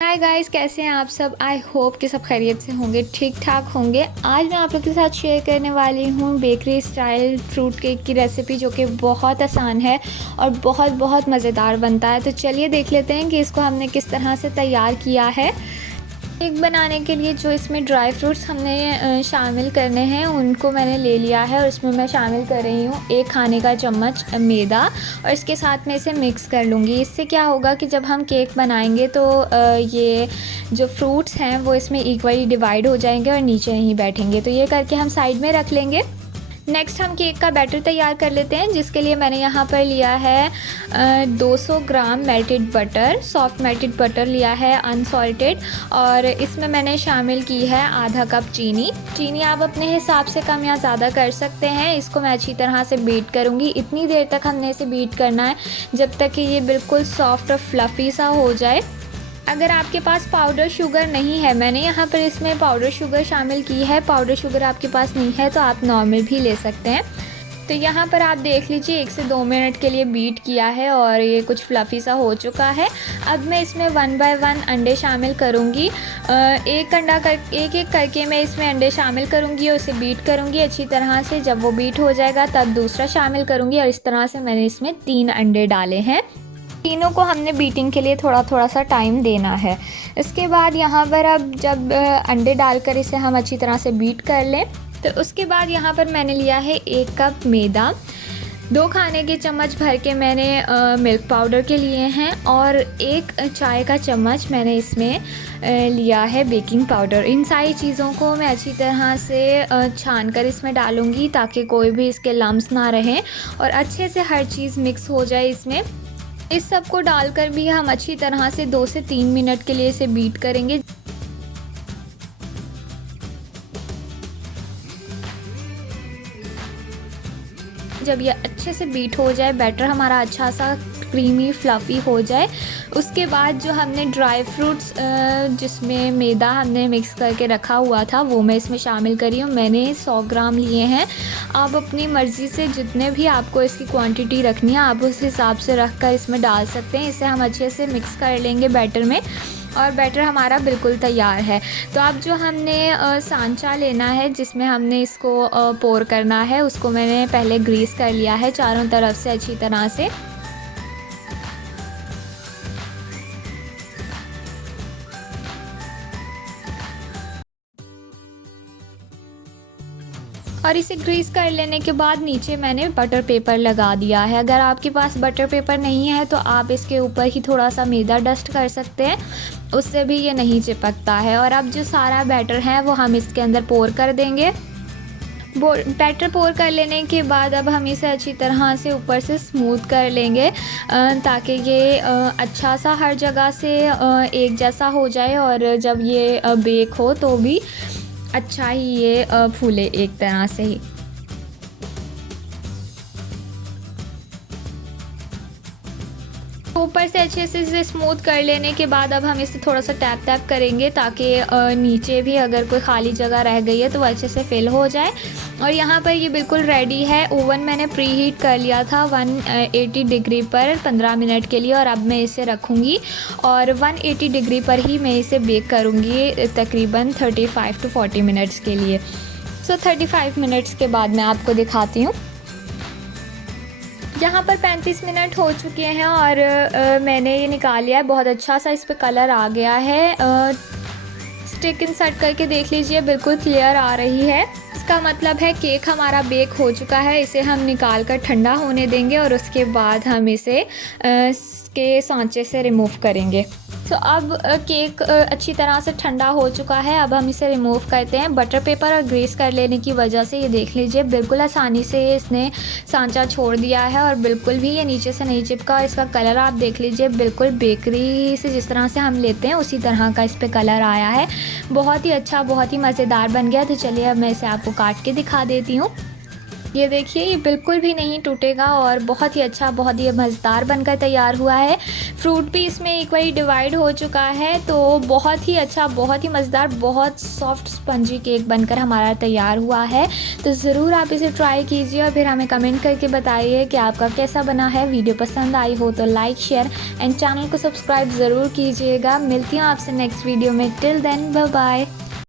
Hi guys, कैसे हैं आप सब। आई होप कि सब खैरियत से होंगे, ठीक ठाक होंगे। आज मैं आप लोग के साथ शेयर करने वाली हूँ बेकरी स्टाइल फ्रूट केक की रेसिपी, जो कि बहुत आसान है और बहुत बहुत मज़ेदार बनता है। तो चलिए देख लेते हैं कि इसको हमने किस तरह से तैयार किया है। केक बनाने के लिए जो इसमें ड्राई फ्रूट्स हमने शामिल करने हैं उनको मैंने ले लिया है, और इसमें मैं शामिल कर रही हूँ 1 खाने का चम्मच मैदा, और इसके साथ मैं इसे मिक्स कर लूँगी। इससे क्या होगा कि जब हम केक बनाएंगे तो ये जो फ्रूट्स हैं वो इसमें इक्वली डिवाइड हो जाएंगे और नीचे नहीं बैठेंगे। तो ये करके हम साइड में रख लेंगे। नेक्स्ट हम केक का बैटर तैयार कर लेते हैं, जिसके लिए मैंने यहाँ पर लिया है 200 gram melted butter, soft melted butter लिया है अनसॉल्टेड, और इसमें मैंने शामिल की है आधा कप चीनी आप अपने हिसाब से कम या ज़्यादा कर सकते हैं। इसको मैं अच्छी तरह से बीट करूँगी। इतनी देर तक हमने इसे बीट करना है जब तक कि ये बिल्कुल सॉफ्ट और फ्लफ़ी सा हो जाए। अगर आपके पास पाउडर शुगर नहीं है, मैंने यहाँ पर इसमें पाउडर शुगर शामिल की है। पाउडर शुगर आपके पास नहीं है तो आप नॉर्मल भी ले सकते हैं। तो यहाँ पर आप देख लीजिए 1 से 2 मिनट के लिए बीट किया है और ये कुछ फ्लफ़ी सा हो चुका है। अब मैं इसमें 1 बाय 1 अंडे शामिल करूँगी। एक एक करके मैं इसमें अंडे शामिल करूँगी और उसे बीट करूँगी अच्छी तरह से। जब वो बीट हो जाएगा तब दूसरा शामिल करूँगी, और इस तरह से मैंने इसमें 3 अंडे डाले हैं। तीनों को हमने बीटिंग के लिए थोड़ा थोड़ा सा टाइम देना है। इसके बाद यहाँ पर अब जब अंडे डालकर इसे हम अच्छी तरह से बीट कर लें, तो उसके बाद यहाँ पर मैंने लिया है 1 कप मैदा, 2 खाने के चम्मच भर के मैंने मिल्क पाउडर के लिए हैं, और 1 चाय का चम्मच मैंने इसमें लिया है बेकिंग पाउडर। इन सारी चीज़ों को मैं अच्छी तरह से छान कर इसमें डालूँगी ताकि कोई भी इसके लम्स ना रहें और अच्छे से हर चीज़ मिक्स हो जाए इसमें। इस सब को डालकर भी हम अच्छी तरह से 2 से 3 मिनट के लिए इसे बीट करेंगे। जब ये अच्छे से बीट हो जाए, बैटर हमारा अच्छा सा क्रीमी फ्लफ़ी हो जाए, उसके बाद जो हमने ड्राई फ्रूट्स जिसमें मैदा हमने मिक्स करके रखा हुआ था वो मैं इसमें शामिल करी हूँ। मैंने 100 ग्राम लिए हैं। आप अपनी मर्ज़ी से जितने भी आपको इसकी क्वांटिटी रखनी है आप उस हिसाब से रख कर इसमें डाल सकते हैं। इसे हम अच्छे से मिक्स कर लेंगे बैटर में, और बैटर हमारा बिल्कुल तैयार है। तो अब जो हमने सांचा लेना है जिसमें हमने इसको पोर करना है, उसको मैंने पहले ग्रीस कर लिया है चारों तरफ से अच्छी तरह से। और इसे ग्रीस कर लेने के बाद नीचे मैंने बटर पेपर लगा दिया है। अगर आपके पास बटर पेपर नहीं है तो आप इसके ऊपर ही थोड़ा सा मैदा डस्ट कर सकते हैं, उससे भी ये नहीं चिपकता है। और अब जो सारा बैटर है वो हम इसके अंदर पोर कर देंगे। बैटर पोर कर लेने के बाद अब हम इसे अच्छी तरह से ऊपर से स्मूथ कर लेंगे ताकि ये अच्छा सा हर जगह से एक जैसा हो जाए, और जब ये बेक हो तो भी अच्छा ही ये फूले एक तरह से ही। ऊपर से अच्छे से इसे स्मूथ कर लेने के बाद अब हम इसे थोड़ा सा टैप टैप करेंगे ताकि नीचे भी अगर कोई खाली जगह रह गई है तो वो अच्छे से फिल हो जाए। और यहाँ पर ये बिल्कुल रेडी है। ओवन मैंने प्री हीट कर लिया था 180 डिग्री पर 15 मिनट के लिए, और अब मैं इसे रखूँगी और 180 डिग्री पर ही मैं इसे बेक करूँगी तकरीबन 35 to 40 मिनट्स के लिए। 35 मिनट्स के बाद मैं आपको दिखाती हूँ। यहाँ पर 35 मिनट हो चुके हैं और मैंने ये निकाल लिया है। बहुत अच्छा सा इस पर कलर आ गया है। स्टिक इंसर्ट करके देख लीजिए, बिल्कुल क्लियर आ रही है। इसका मतलब है केक हमारा बेक हो चुका है। इसे हम निकाल कर ठंडा होने देंगे और उसके बाद हम इसे के सांचे से रिमूव करेंगे। तो अब केक अच्छी तरह से ठंडा हो चुका है। अब हम इसे रिमूव करते हैं। बटर पेपर और ग्रीस कर लेने की वजह से ये देख लीजिए बिल्कुल आसानी से इसने सांचा छोड़ दिया है और बिल्कुल भी ये नीचे से नहीं चिपका। इसका कलर आप देख लीजिए, बिल्कुल बेकरी से जिस तरह से हम लेते हैं उसी तरह का इस पर कलर आया है। बहुत ही अच्छा, बहुत ही मज़ेदार बन गया। तो चलिए अब मैं इसे आपको काट के दिखा देती हूँ। ये देखिए ये बिल्कुल भी नहीं टूटेगा और बहुत ही अच्छा, बहुत ही मज़ेदार बनकर तैयार हुआ है। फ्रूट भी इसमें एक बारी डिवाइड हो चुका है, तो बहुत ही अच्छा, बहुत ही मज़ेदार, बहुत सॉफ्ट स्पंजी केक बनकर हमारा तैयार हुआ है। तो ज़रूर आप इसे ट्राई कीजिए और फिर हमें कमेंट करके बताइए कि आपका कैसा बना है। वीडियो पसंद आई हो तो लाइक, शेयर एंड चैनल को सब्सक्राइब ज़रूर कीजिएगा। मिलती हूँ आपसे नेक्स्ट वीडियो में। Till then bye bye.